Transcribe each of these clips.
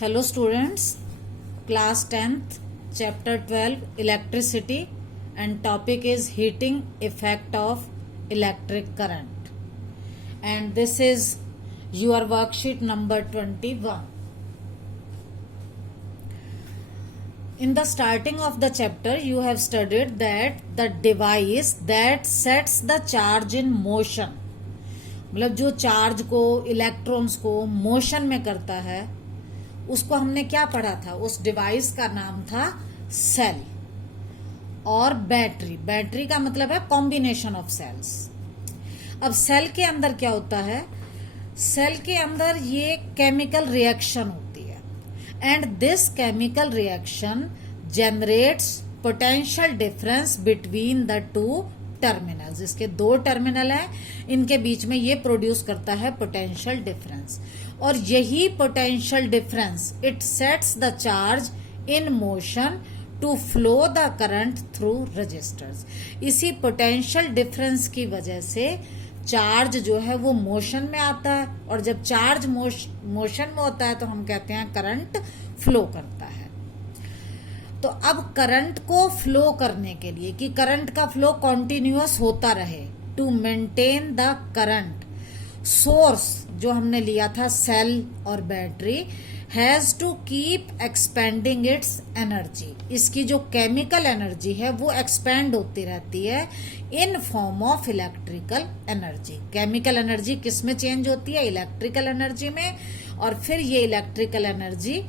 Hello students, class 10th, chapter 12, electricity, and topic is heating effect of electric current. And this is your worksheet number 21. In the starting of the chapter, you have studied that the device that sets the charge in motion, मतलब जो charge को electrons को motion में करता है उसको हमने क्या पढ़ा था। उस डिवाइस का नाम था सेल और बैटरी। बैटरी का मतलब है कॉम्बिनेशन ऑफ सेल्स। अब सेल के अंदर क्या होता है, सेल के अंदर ये केमिकल रिएक्शन होती है and this chemical reaction generates potential difference between the two terminals. इसके दो टर्मिनल है, इनके बीच में ये प्रोड्यूस करता है पोटेंशियल डिफरेंस और यही potential difference it sets the charge in motion to flow the current through resistors. इसी पोटेंशियल डिफरेंस की वजह से चार्ज जो है वो मोशन में आता है और जब चार्ज मोशन में होता है तो हम कहते हैं करंट फ्लो करता है। तो अब करंट को फ्लो करने के लिए कि करंट का फ्लो कॉन्टिन्यूअस होता रहे, to maintain the current, source जो हमने लिया था सेल और battery has to keep expending its energy. इसकी जो केमिकल एनर्जी है वो एक्सपेंड होती रहती है इन form of electrical energy. Chemical energy किस में चेंज होती है, इलेक्ट्रिकल एनर्जी में, और फिर ये इलेक्ट्रिकल एनर्जी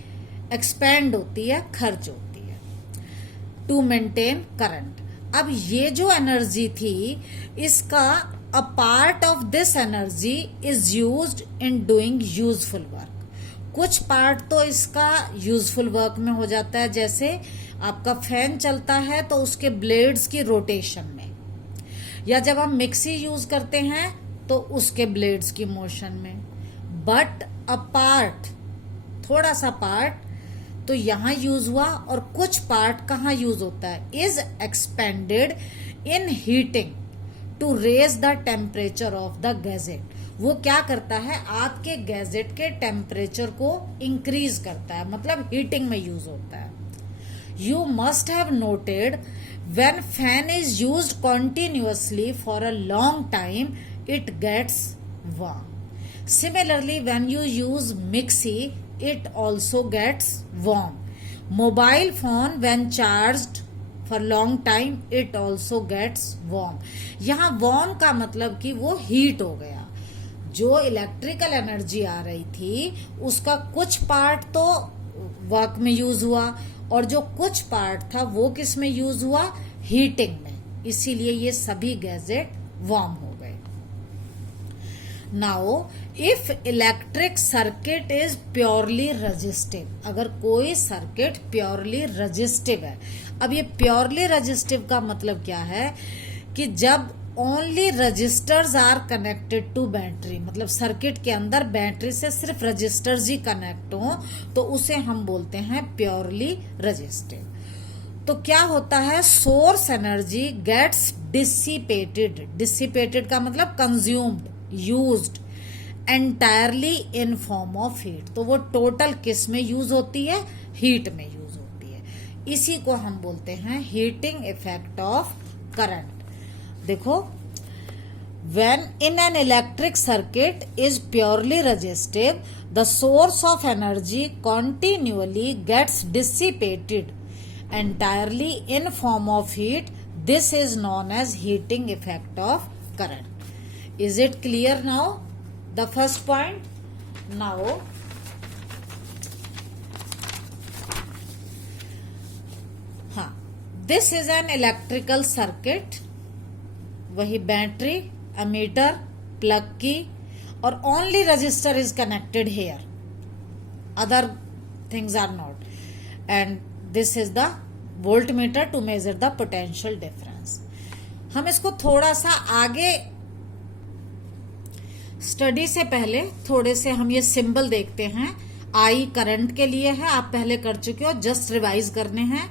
एक्सपेंड होती है, खर्च होती है टू मेंटेन करंट। अब ये जो एनर्जी थी इसका a part of this energy is used in doing useful work. कुछ पार्ट तो इसका यूजफुल वर्क में हो जाता है, जैसे आपका फैन चलता है तो उसके ब्लेड्स की रोटेशन में, या जब हम मिक्सी यूज करते हैं तो उसके ब्लेड्स की मोशन में। बट अ पार्ट, थोड़ा सा पार्ट तो यहां यूज हुआ और कुछ पार्ट कहाँ यूज होता है, is expended in heating to raise the temperature of the gadget. वो क्या करता है, आपके गैजेट के टेम्परेचर को इंक्रीज करता है, मतलब हीटिंग में यूज होता है। You must have noted when fan is used continuously for a long time it gets warm. Similarly when you use mixie it also gets warm. Mobile phone when charged for long time it also gets warm. यहाँ warm का मतलब कि वो heat हो गया। जो electrical energy आ रही थी उसका कुछ पार्ट तो वर्क में यूज हुआ और जो कुछ पार्ट था वो किस में यूज हुआ, हीटिंग में। इसीलिए ये सभी गैजेट वार्म हो गए। Now if electric circuit is purely resistive, अगर कोई सर्किट प्योरली रजिस्टिव है। अब ये प्योरली रजिस्टिव का मतलब क्या है कि जब only resistors are connected to battery, मतलब सर्किट के अंदर बैटरी से सिर्फ रजिस्टर्स ही कनेक्ट हो तो उसे हम बोलते हैं प्योरली रजिस्टिव। तो क्या होता है, source energy gets dissipated. Dissipated का मतलब consumed, used entirely in form of heat. तो वो टोटल किस में यूज होती है, हीट में यूज होती है। इसी को हम बोलते हैं हीटिंग इफेक्ट ऑफ करंट। देखो, when in an electric circuit is purely resistive the source of energy continuously gets dissipated entirely in form of heat. This is known as heating effect of current. Is it clear now? The first point. Now, this is an electrical circuit. वही battery, ammeter, plug की और only resistor is connected here. Other things are not. And this is the voltmeter to measure the potential difference. हम इसको थोड़ा सा आगे study से पहले थोड़े से हम ये सिंबल देखते हैं। आई करंट के लिए है, आप पहले कर चुके हो, जस्ट रिवाइज करने हैं।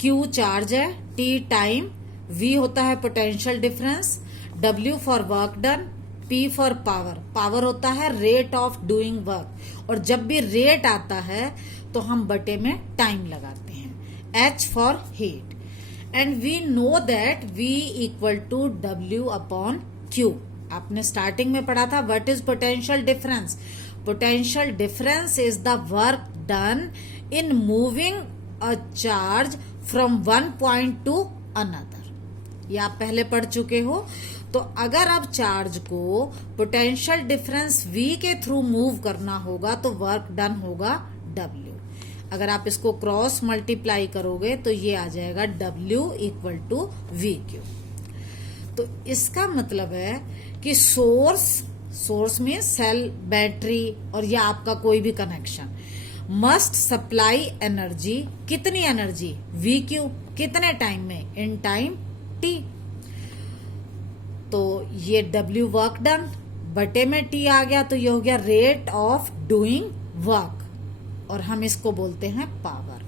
क्यू चार्ज है, टी टाइम, वी होता है potential difference, W for work done, P for power, power होता है रेट ऑफ डूइंग वर्क, और जब भी रेट आता है तो हम बटे में टाइम लगाते हैं। H for heat, and we know that V equal to W upon Q। आपने स्टार्टिंग में पढ़ा था what is potential difference. Potential difference is the work done in moving a charge from one point to another. ये आप पहले पढ़ चुके हो। तो अगर अब चार्ज को पोटेंशियल डिफरेंस V के थ्रू मूव करना होगा तो वर्क डन होगा W। अगर आप इसको क्रॉस मल्टीप्लाई करोगे तो ये आ जाएगा W इक्वल टू VQ। तो इसका मतलब है कि सोर्स में सेल, बैटरी और या आपका कोई भी कनेक्शन मस्ट सप्लाई एनर्जी। कितनी एनर्जी? VQ। कितने टाइम में? In time T। तो ये W वर्क डन बटे में T आ गया, तो ये हो गया रेट ऑफ डूइंग वर्क, और हम इसको बोलते हैं power.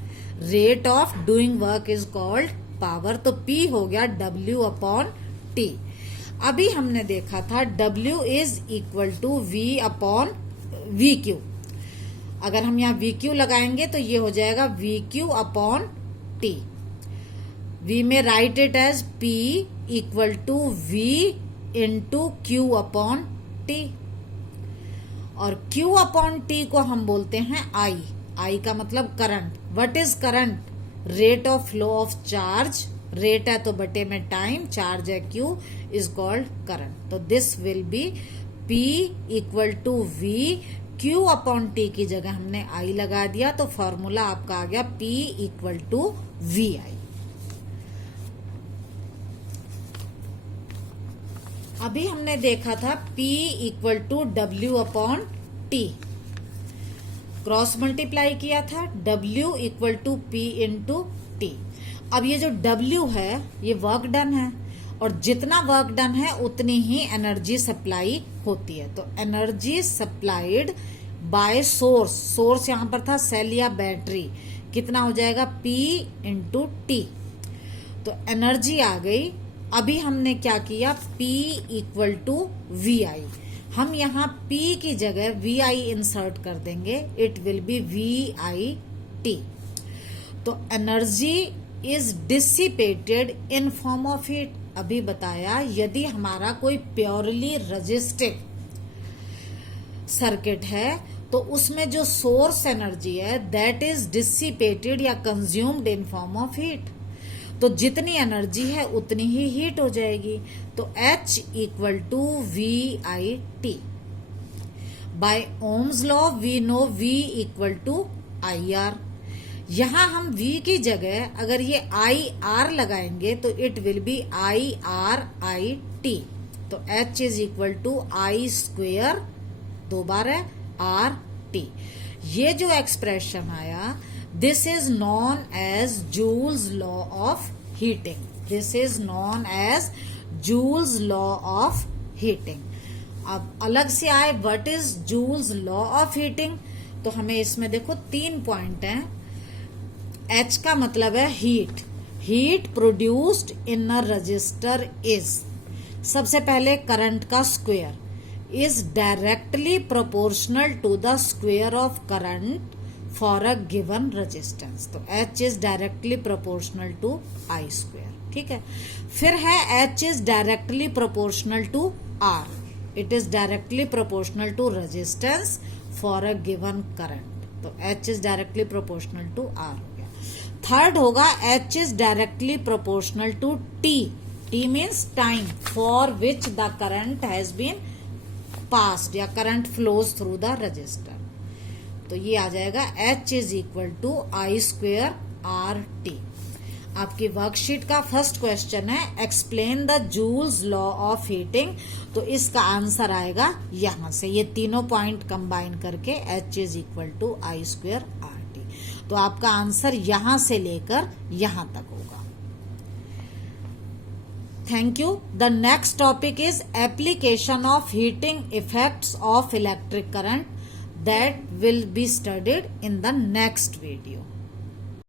Rate of doing work is called power. तो P हो गया W अपॉन T। अभी हमने देखा था W is equal to V upon VQ। अगर हम यहाँ VQ लगाएंगे तो ये हो जाएगा VQ अपॉन T। V में write it as P equal to V into Q upon T, और Q अपॉन T को हम बोलते हैं I का मतलब current. What is current? Rate of flow of charge. Rate है तो बटे में टाइम, चार्ज है Q, इज कॉल्ड करंट। तो this will be P equal to V, Q upon T की जगह हमने I लगा दिया, तो फॉर्मूला आपका आ गया P इक्वल टू VI। अभी हमने देखा था P equal to W upon T, cross multiply किया था, W equal to P into T। अब ये जो W है ये वर्क डन है, और जितना वर्क डन है उतनी ही एनर्जी सप्लाई होती है। तो एनर्जी सप्लाइड बाय सोर्स यहां पर था सेल या बैटरी, कितना हो जाएगा? P into T। तो एनर्जी आ गई। अभी हमने क्या किया? P equal to VI। हम यहाँ P की जगह VI इंसर्ट कर देंगे, इट विल बी VIT। तो energy is dissipated in form of heat. अभी बताया यदि हमारा कोई प्योरली रेजिस्टिव सर्किट है तो उसमें जो सोर्स एनर्जी है दैट इज डिसिपेटेड या consumed in form of heat. तो जितनी एनर्जी है उतनी ही हीट हो जाएगी। तो H equal to VIT। By Ohm's law we know V equal to IR। यहां हम V की जगह अगर ये IR लगाएंगे तो इट विल बी IRIT। तो H is equal to I square, दो बार है, RT। ये जो एक्सप्रेशन आया this is known as Joule's law of heating. This is known as Joule's law of heating. अब अलग से आए what is Joule's law of heating, तो हमें इसमें देखो 3 पॉइंट हैं। H का मतलब है heat. Heat produced in a resistor is, सबसे पहले करंट का square is directly proportional to the square of current for a given resistance. तो H is directly proportional to I square. ठीक है। फिर है H is directly proportional to R। It is directly proportional to resistance for a given current. तो H is directly proportional to R हो गया। Third होगा H is directly proportional to T। T means time for which the current has been passed या current flows through the resistor. तो ये आ जाएगा H is equal to I square RT। आपकी worksheet का फर्स्ट क्वेश्चन है explain the Joule's law of heating. तो इसका आंसर आएगा यहां से, ये तीनों पॉइंट कंबाइन करके H is equal to I square RT। तो आपका आंसर यहां से लेकर यहां तक होगा। Thank you. The next topic is application of heating effects of electric current, that will be studied in the next video.